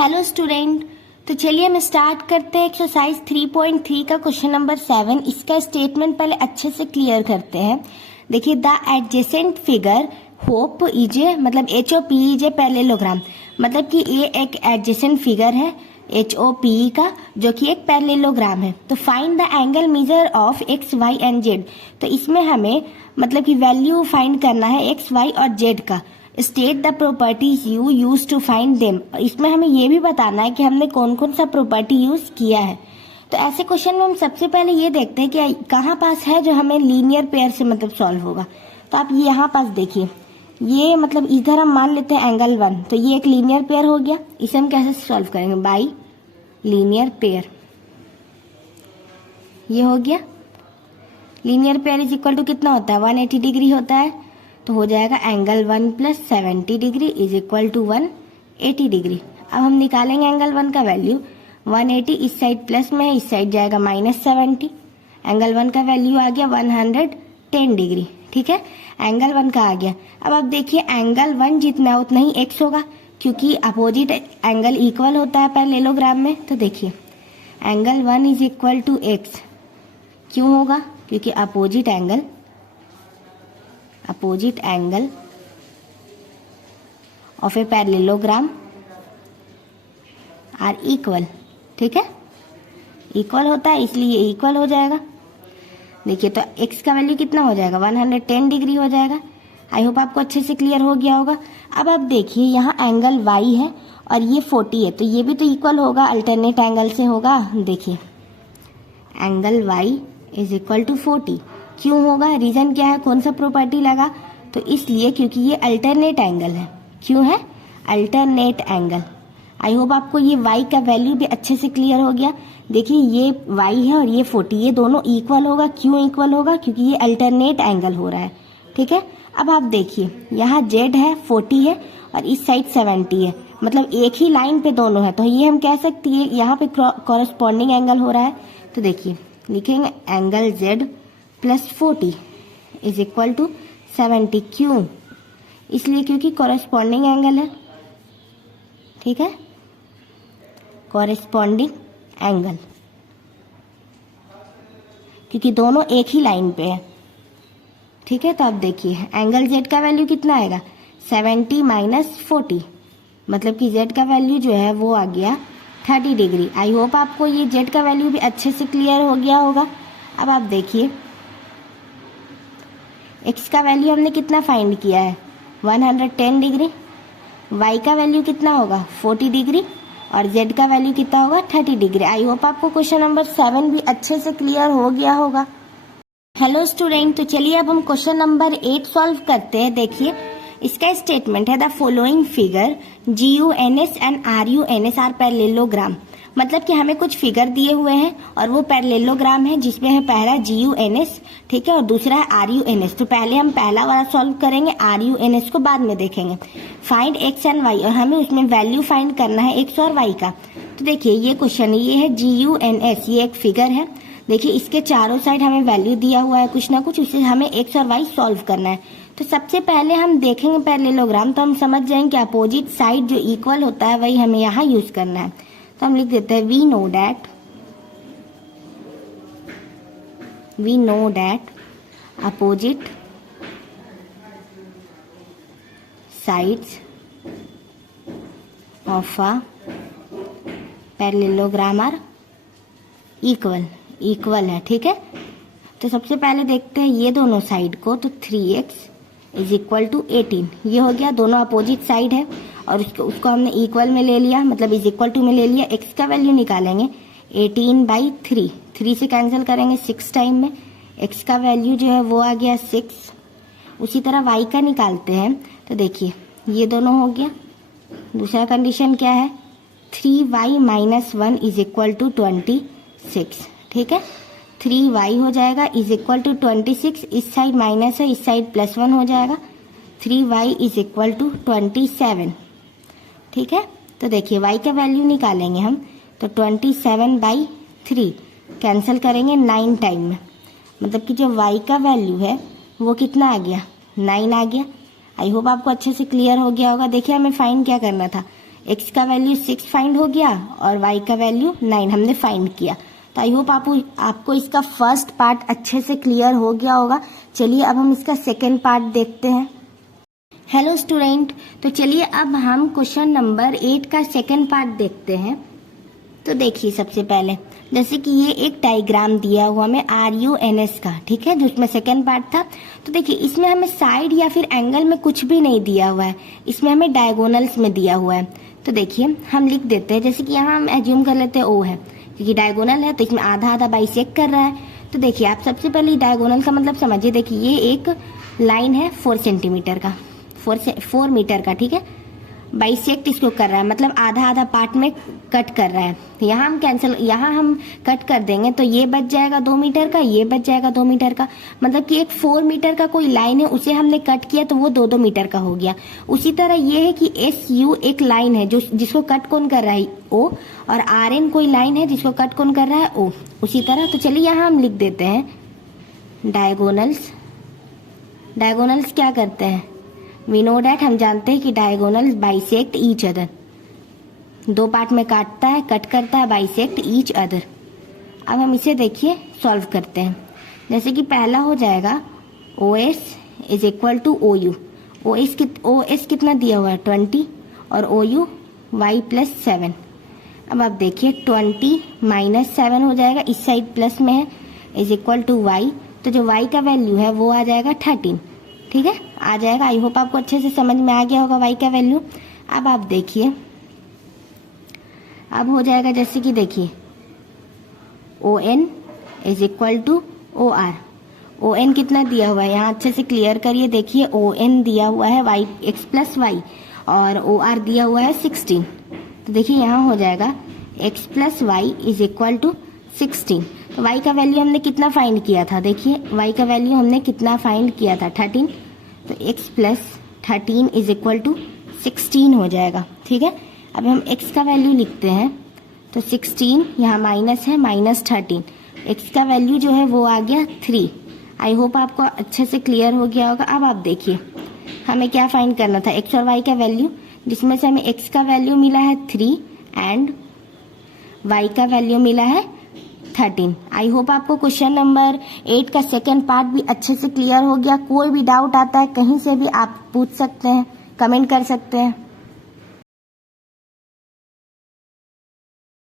Hello student, तो चलिए हम स्टार्ट करते हैं एक्सरसाइज 3.3 का क्वेश्चन नंबर 7। इसका स्टेटमेंट पहले अच्छे से क्लियर करते हैं। देखिए, द एडजेसेंट फिगर होप इजे मतलब HOP इजे पैरेललोग्राम, मतलब कि ये एक एडजेसेंट फिगर है HOPE का, जो कि एक पैरेललोग्राम है। तो find the angle measure of x, y and z। तो इसमें हमें मतलब कि वैल्यू फाइंड करना है x, y और z का। State the properties you use to find them. इसमें हमें ये भी बताना है कि हमने कौन कौन सा प्रॉपर्टी यूज किया है। तो ऐसे क्वेश्चन में हम सबसे पहले ये देखते हैं कि कहाँ पास है जो हमें लीनियर पेयर से मतलब सॉल्व होगा। तो आप यहाँ पास देखिए, ये मतलब इधर हम मान लेते हैं एंगल 1, तो ये एक लीनियर पेयर हो गया। इसे हम कैसे सॉल्व करेंगे? By linear pair. ये हो गया। Linear pair is equal to कितना होता है? 180 डिग्री होता है। तो हो जाएगा angle 1 plus 70 degree is equal to 180 degree. अब हम निकालेंगे एंगल 1 का वैल्यू। 180 इस साइड प्लस में है, इस साइड जाएगा -70। एंगल 1 का वैल्यू आ गया 110 डिग्री। ठीक है, एंगल 1 का आ गया। अब आप देखिए, एंगल 1 जितना उतना ही x होगा, क्योंकि अपोजिट एंगल इक्वल होता है पैरेललोग्राम में। तो देखिए, angle 1 is equal to x क्यों होगा? क्योंकि opposite angle of a parallelogram are equal. ठीक है, इक्वल होता है इसलिए ये इक्वल हो जाएगा। देखिए, तो x का वैल्यू कितना हो जाएगा? 110 डिग्री हो जाएगा। आई होप आपको अच्छे से क्लियर हो गया होगा। अब आप देखिए, यहाँ एंगल y है और ये 40 है, तो ये भी तो इक्वल होगा, अल्टरनेट एंगल से होगा। देखिए, angle y is equal to 40 क्यों होगा? रीजन क्या है? कौन सा प्रॉपर्टी लगा? तो इसलिए क्योंकि ये अल्टरनेट एंगल है। क्यों है? Alternate angle. आई होप आपको ये y का वैल्यू भी अच्छे से क्लियर हो गया। देखिए, ये y है और ये 40, ये दोनों इक्वल होगा। क्यों इक्वल होगा? क्योंकि ये अल्टरनेट एंगल हो रहा है। ठीक है, अब आप देखिए, यहाँ z है 40 है और इस साइड 70 है, मतलब एक ही लाइन पे दोनों है। तो ये हम कह सकते हैं यहाँ पे कॉरेस्पॉन्डिंग एंगल हो रहा है। तो देखिए, लिखेंगे angle z plus 40 is equal to 70। क्यों? इसलिए क्योंकि कॉरेस्पॉन्डिंग एंगल है। ठीक है, कॉरेस्पॉन्डिंग एंगल, क्योंकि दोनों एक ही लाइन पे है। ठीक है, तो आप देखिए, एंगल z का वैल्यू कितना आएगा? 70 माइनस 40, मतलब कि z का वैल्यू जो है वो आ गया 30 डिग्री। आई होप आपको ये z का वैल्यू भी अच्छे से क्लियर हो गया होगा। अब आप देखिए, x का वैल्यू हमने कितना फाइंड किया है? 110 डिग्री। y का वैल्यू कितना होगा? 40 डिग्री। और z का वैल्यू कितना होगा? 30 डिग्री। आई होप आपको क्वेश्चन नंबर 7 भी अच्छे से क्लियर हो गया होगा। हेलो स्टूडेंट, तो चलिए अब हम क्वेश्चन नंबर 8 सॉल्व करते हैं। देखिए, इसका स्टेटमेंट है the following figure GUNS and RUNS are parallelogram. मतलब कि हमें कुछ फिगर दिए हुए हैं और वो पैरेललोग्राम है, जिसमें है पहला GUNS, ठीक है, और दूसरा है RUNS। तो पहले हम पहला वाला सॉल्व करेंगे, RUNS को बाद में देखेंगे। फाइंड x एंड y, और हमें उसमें वैल्यू फाइंड करना है x और y का। तो देखिए, ये क्वेश्चन है, ये है GUNS, ये एक फिगर है। देखिए, इसके चारों साइड हमें वैल्यू दिया हुआ है कुछ ना कुछ, उसे हमें x और y सॉल्व करना है। तो सबसे पहले हम देखेंगे पैरेललोग्राम, तो हम समझ जाएंगे कि अपोजिट साइड जो इक्वल होता है वही हमें यहाँ यूज करना है। तो हम लिख देते हैं we know that opposite sides of a parallelogram are equal है। ठीक है, तो सबसे पहले देखते हैं ये दोनों साइड को। तो 3x इज इक्वल टू 18, ये हो गया, दोनों अपोजिट साइड है और उसको हमने इक्वल में ले लिया, मतलब इज इक्वल टू में ले लिया। x का वैल्यू निकालेंगे 18/3, 3 से कैंसिल करेंगे 6 टाइम में, x का वैल्यू जो है वो आ गया 6। उसी तरह y का निकालते हैं। तो देखिए, ये दोनों हो गया। दूसरा कंडीशन क्या है? 3y minus 1 is equal to 26। ठीक है, 3y हो जाएगा इज इक्वल टू 26, इस साइड माइनस है, इस साइड +1 हो जाएगा। 3y is equal to 27। ठीक है, तो देखिए, y का वैल्यू निकालेंगे हम। तो 27/3 कैंसिल करेंगे 9 टाइम में, मतलब कि जो y का वैल्यू है वो कितना आ गया? 9 आ गया। आई होप आपको अच्छे से क्लियर हो गया होगा। देखिए, हमें फाइंड क्या करना था? x का वैल्यू 6 फाइंड हो गया और y का वैल्यू 9 हमने फाइंड किया। तो आई होप आपको इसका फर्स्ट पार्ट अच्छे से क्लियर हो गया होगा। चलिए अब हम इसका सेकेंड पार्ट देखते हैं। हेलो स्टूडेंट, तो चलिए अब हम क्वेश्चन नंबर 8 का सेकेंड पार्ट देखते हैं। तो देखिए सबसे पहले जैसे कि ये एक डायग्राम दिया हुआ हमें RUNS का, ठीक है, जिसमें सेकेंड पार्ट था। तो देखिए इसमें हमें साइड या फिर एंगल में कुछ भी नहीं दिया हुआ है, इसमें हमें डायगोनल्स में दिया हुआ है। तो देखिए हम लिख देते हैं, जैसे कि यहाँ हम एज्यूम कर लेते हैं O है, क्योंकि डायगोनल है तो इसमें आधा आधा बाइसेक्ट कर रहा है। तो देखिए आप सबसे पहले डायगोनल का मतलब समझिए। देखिए ये एक लाइन है 4 सेंटीमीटर का, 4 मीटर का, ठीक है, बाइसेक्ट इसको कर रहा है, मतलब आधा आधा पार्ट में कट कर रहा है। तो यहाँ हम कट कर देंगे तो ये बच जाएगा 2 मीटर का, ये बच जाएगा 2 मीटर का, मतलब कि एक 4 मीटर का कोई लाइन है उसे हमने कट किया तो वो 2-2 मीटर का हो गया। उसी तरह ये है कि SU एक लाइन है जिसको कट कौन कर रहा है O, और RN कोई लाइन है जिसको कट कौन कर रहा है O। उसी तरह तो चलिए यहाँ हम लिख देते हैं डायगोनल्स क्या करते हैं, वी नो डैट, हम जानते हैं कि diagonals bisect each other, 2 part में काटता है, कट करता है, बाइसेक्ट ईच अदर। अब हम इसे देखिए सॉल्व करते हैं। जैसे कि पहला हो जाएगा OS is equal to OU। OS कितना दिया हुआ है 20 और OU y प्लस 7। अब आप देखिए 20 माइनस 7 हो जाएगा, इस साइड प्लस में है, इज इक्वल टू y, तो जो y का वैल्यू है वो आ जाएगा 13, ठीक है, आ जाएगा। आई होप आपको अच्छे से समझ में आ गया होगा y का वैल्यू। अब आप देखिए अब हो जाएगा, जैसे कि देखिए ON is equal to OR। ON कितना दिया हुआ है यहाँ अच्छे से क्लियर करिए। देखिए ON दिया हुआ है x प्लस वाई और OR दिया हुआ है 16। तो देखिए यहाँ हो जाएगा x plus Y is equal to 16। तो y का वैल्यू हमने कितना फाइंड किया था, देखिए y का वैल्यू हमने कितना फाइंड किया था 13। तो x प्लस 13 इज इक्वल टू 16 हो जाएगा, ठीक है। अब हम x का वैल्यू लिखते हैं, तो 16 यहाँ माइनस है, माइनस 13, x का वैल्यू जो है वो आ गया 3। आई होप आपको अच्छे से क्लियर हो गया होगा। अब आप देखिए हमें क्या फाइंड करना था, x और y का वैल्यू, जिसमें से हमें x का वैल्यू मिला है 3 एंड y का वैल्यू मिला है 13। आई होप आपको क्वेश्चन नंबर 8 का सेकेंड पार्ट भी अच्छे से क्लियर हो गया। कोई भी डाउट आता है कहीं से भी आप पूछ सकते हैं, कमेंट कर सकते हैं।